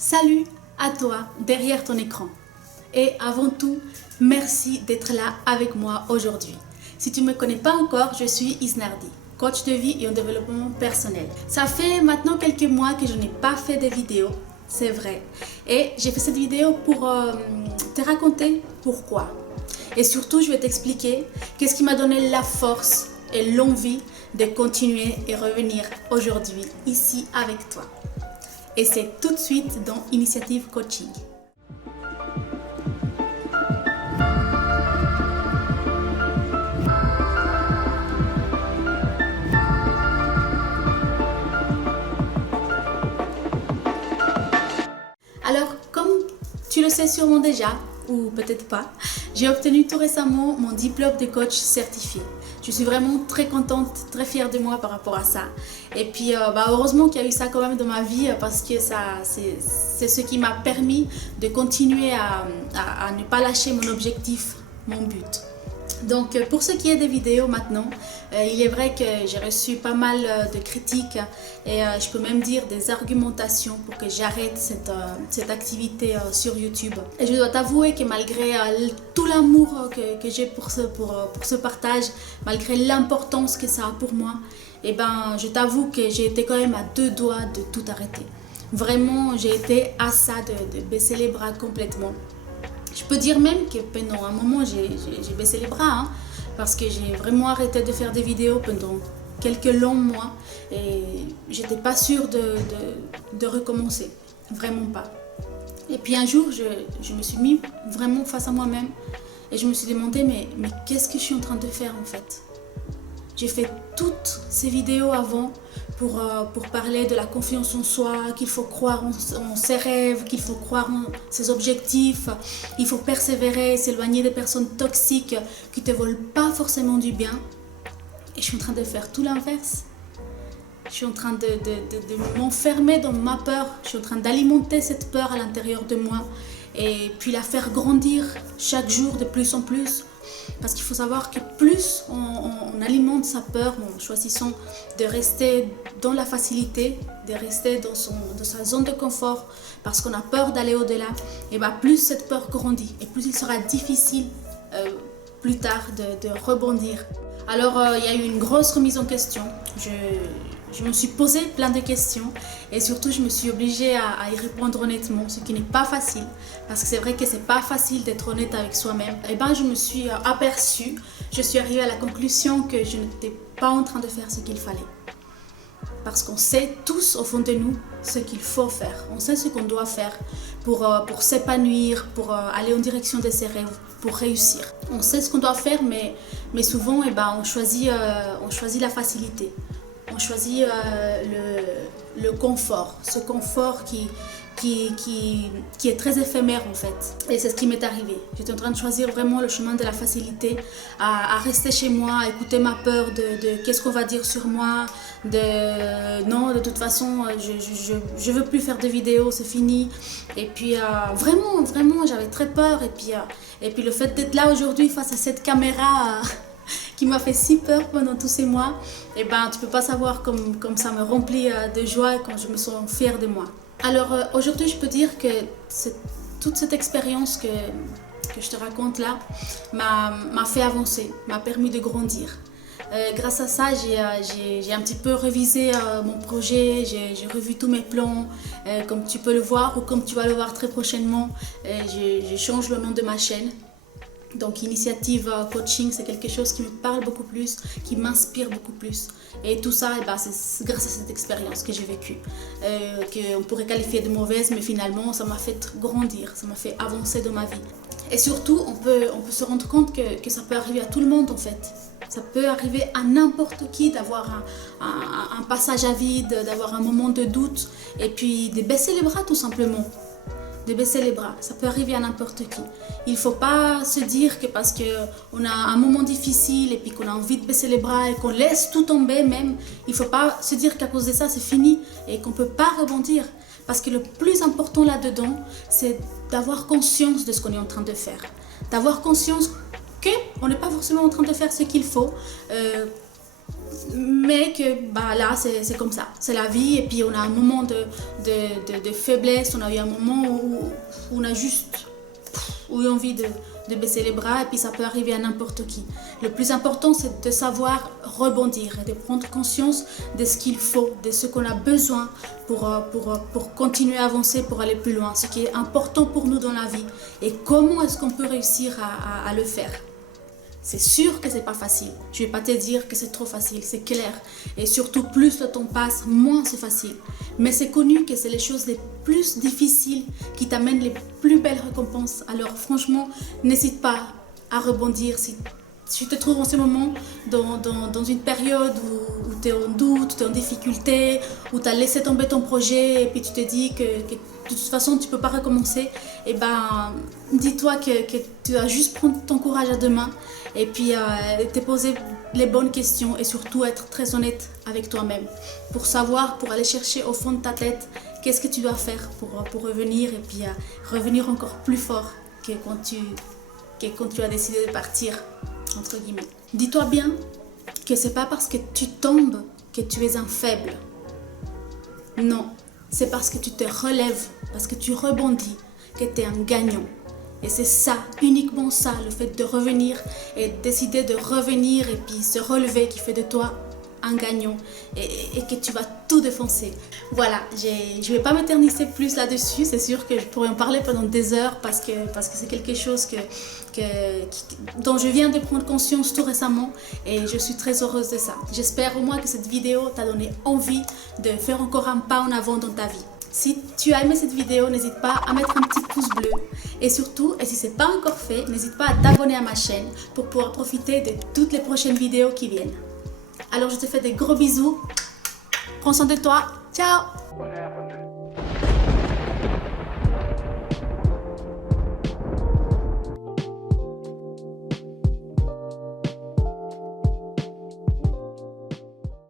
Salut à toi derrière ton écran. Et avant tout, merci d'être là avec moi aujourd'hui. Si tu ne me connais pas encore, je suis Isnardi, coach de vie et en développement personnel. Ça fait maintenant quelques mois que je n'ai pas fait de vidéo, c'est vrai. Et j'ai fait cette vidéo pour te raconter pourquoi. Et surtout, je vais t'expliquer qu'est-ce qui m'a donné la force et l'envie de continuer et revenir aujourd'hui ici avec toi. Et c'est tout de suite dans Initiative Coaching. Alors, comme tu le sais sûrement déjà, ou peut-être pas, j'ai obtenu tout récemment mon diplôme de coach certifié. Je suis vraiment très contente, très fière de moi par rapport à ça. Et puis, heureusement qu'il y a eu ça quand même dans ma vie parce que c'est ce qui m'a permis de continuer à ne pas lâcher mon objectif, mon but. Donc pour ce qui est des vidéos maintenant, il est vrai que j'ai reçu pas mal de critiques et je peux même dire des argumentations pour que j'arrête cette activité sur YouTube. Et je dois t'avouer que malgré tout l'amour que j'ai pour ce partage, malgré l'importance que ça a pour moi, je t'avoue que j'ai été quand même à deux doigts de tout arrêter. Vraiment, j'ai été à ça de baisser les bras complètement. Je peux dire même que pendant un moment, j'ai baissé les bras parce que j'ai vraiment arrêté de faire des vidéos pendant quelques longs mois et j'étais pas sûre de recommencer, vraiment pas. Et puis un jour, je me suis mis vraiment face à moi-même et je me suis demandé mais qu'est-ce que je suis en train de faire en fait? J'ai fait toutes ces vidéos avant pour parler de la confiance en soi, qu'il faut croire en ses rêves, qu'il faut croire en ses objectifs, il faut persévérer, s'éloigner des personnes toxiques qui ne te veulent pas forcément du bien. Et je suis en train de faire tout l'inverse. Je suis en train de m'enfermer dans ma peur, je suis en train d'alimenter cette peur à l'intérieur de moi et puis la faire grandir chaque jour de plus en plus. Parce qu'il faut savoir que plus on alimente sa peur en choisissant de rester dans la facilité, de rester dans sa zone de confort, parce qu'on a peur d'aller au-delà, et plus cette peur grandit et plus il sera difficile plus tard de rebondir. Alors il y a eu une grosse remise en question. Je me suis posé plein de questions et surtout je me suis obligée à y répondre honnêtement, ce qui n'est pas facile parce que c'est vrai que c'est pas facile d'être honnête avec soi-même. Et je me suis aperçue, je suis arrivée à la conclusion que je n'étais pas en train de faire ce qu'il fallait. Parce qu'on sait tous au fond de nous ce qu'il faut faire, on sait ce qu'on doit faire pour s'épanouir, pour aller en direction de ses rêves, pour réussir. On sait ce qu'on doit faire mais souvent on choisit la facilité. On choisit le confort, ce confort qui est très éphémère en fait. Et c'est ce qui m'est arrivé. J'étais en train de choisir vraiment le chemin de la facilité, à rester chez moi, à écouter ma peur de qu'est-ce qu'on va dire sur moi, non, de toute façon, je veux plus faire de vidéos, c'est fini. Et puis vraiment, j'avais très peur. Et puis le fait d'être là aujourd'hui face à cette caméra qui m'a fait si peur pendant tous ces mois, tu peux pas savoir comme ça me remplit de joie quand je me sens fière de moi. Alors aujourd'hui, je peux dire que toute cette expérience que je te raconte là m'a fait avancer, m'a permis de grandir. Grâce à ça, j'ai un petit peu révisé mon projet, j'ai revu tous mes plans, comme tu peux le voir ou comme tu vas le voir très prochainement. J'ai changé le nom de ma chaîne. Donc Initiative Coaching, c'est quelque chose qui me parle beaucoup plus, qui m'inspire beaucoup plus. Et tout ça, c'est grâce à cette expérience que j'ai vécue, qu'on pourrait qualifier de mauvaise, mais finalement, ça m'a fait grandir, ça m'a fait avancer dans ma vie. Et surtout, on peut se rendre compte que ça peut arriver à tout le monde en fait. Ça peut arriver à n'importe qui d'avoir un passage à vide, d'avoir un moment de doute, et puis de baisser les bras tout simplement. De baisser les bras, ça peut arriver à n'importe qui. Il ne faut pas se dire que parce qu'on a un moment difficile et puis qu'on a envie de baisser les bras et qu'on laisse tout tomber même, il ne faut pas se dire qu'à cause de ça c'est fini et qu'on ne peut pas rebondir. Parce que le plus important là-dedans, c'est d'avoir conscience de ce qu'on est en train de faire. D'avoir conscience qu'on n'est pas forcément en train de faire ce qu'il faut. mais que bah, là c'est comme ça, c'est la vie, et puis on a un moment de faiblesse, on a eu un moment où on a juste eu envie de baisser les bras, et puis ça peut arriver à n'importe qui. Le plus important, c'est de savoir rebondir et de prendre conscience de ce qu'il faut, de ce qu'on a besoin pour continuer à avancer, pour aller plus loin, ce qui est important pour nous dans la vie et comment est-ce qu'on peut réussir à le faire. C'est sûr que c'est pas facile. Je vais pas te dire que c'est trop facile, c'est clair. Et surtout, plus le temps passe, moins c'est facile. Mais c'est connu que c'est les choses les plus difficiles qui t'amènent les plus belles récompenses. Alors franchement, n'hésite pas à rebondir si tu te trouves en ce moment dans une période où tu es en doute, tu es en difficulté, où tu as laissé tomber ton projet et puis tu te dis que de toute façon tu ne peux pas recommencer, et ben dis-toi que tu dois juste prendre ton courage à deux mains et puis te poser les bonnes questions et surtout être très honnête avec toi-même pour savoir, pour aller chercher au fond de ta tête qu'est-ce que tu dois faire pour revenir et puis revenir encore plus fort que quand tu as décidé de partir, entre guillemets. Dis-toi bien que c'est pas parce que tu tombes que tu es un faible. Non, c'est parce que tu te relèves, parce que tu rebondis, que tu es un gagnant. Et c'est ça, uniquement ça, le fait de revenir et décider de revenir et puis se relever qui fait de toi un gagnant et que tu vas tout défoncer. Voilà, je vais pas m'éterniser plus là-dessus, c'est sûr que je pourrais en parler pendant des heures parce que c'est quelque chose dont je viens de prendre conscience tout récemment et je suis très heureuse de ça. J'espère au moins que cette vidéo t'a donné envie de faire encore un pas en avant dans ta vie. Si tu as aimé cette vidéo, n'hésite pas à mettre un petit pouce bleu et surtout, et si ce n'est pas encore fait, n'hésite pas à t'abonner à ma chaîne pour pouvoir profiter de toutes les prochaines vidéos qui viennent. Alors je te fais des gros bisous, prends soin de toi, ciao!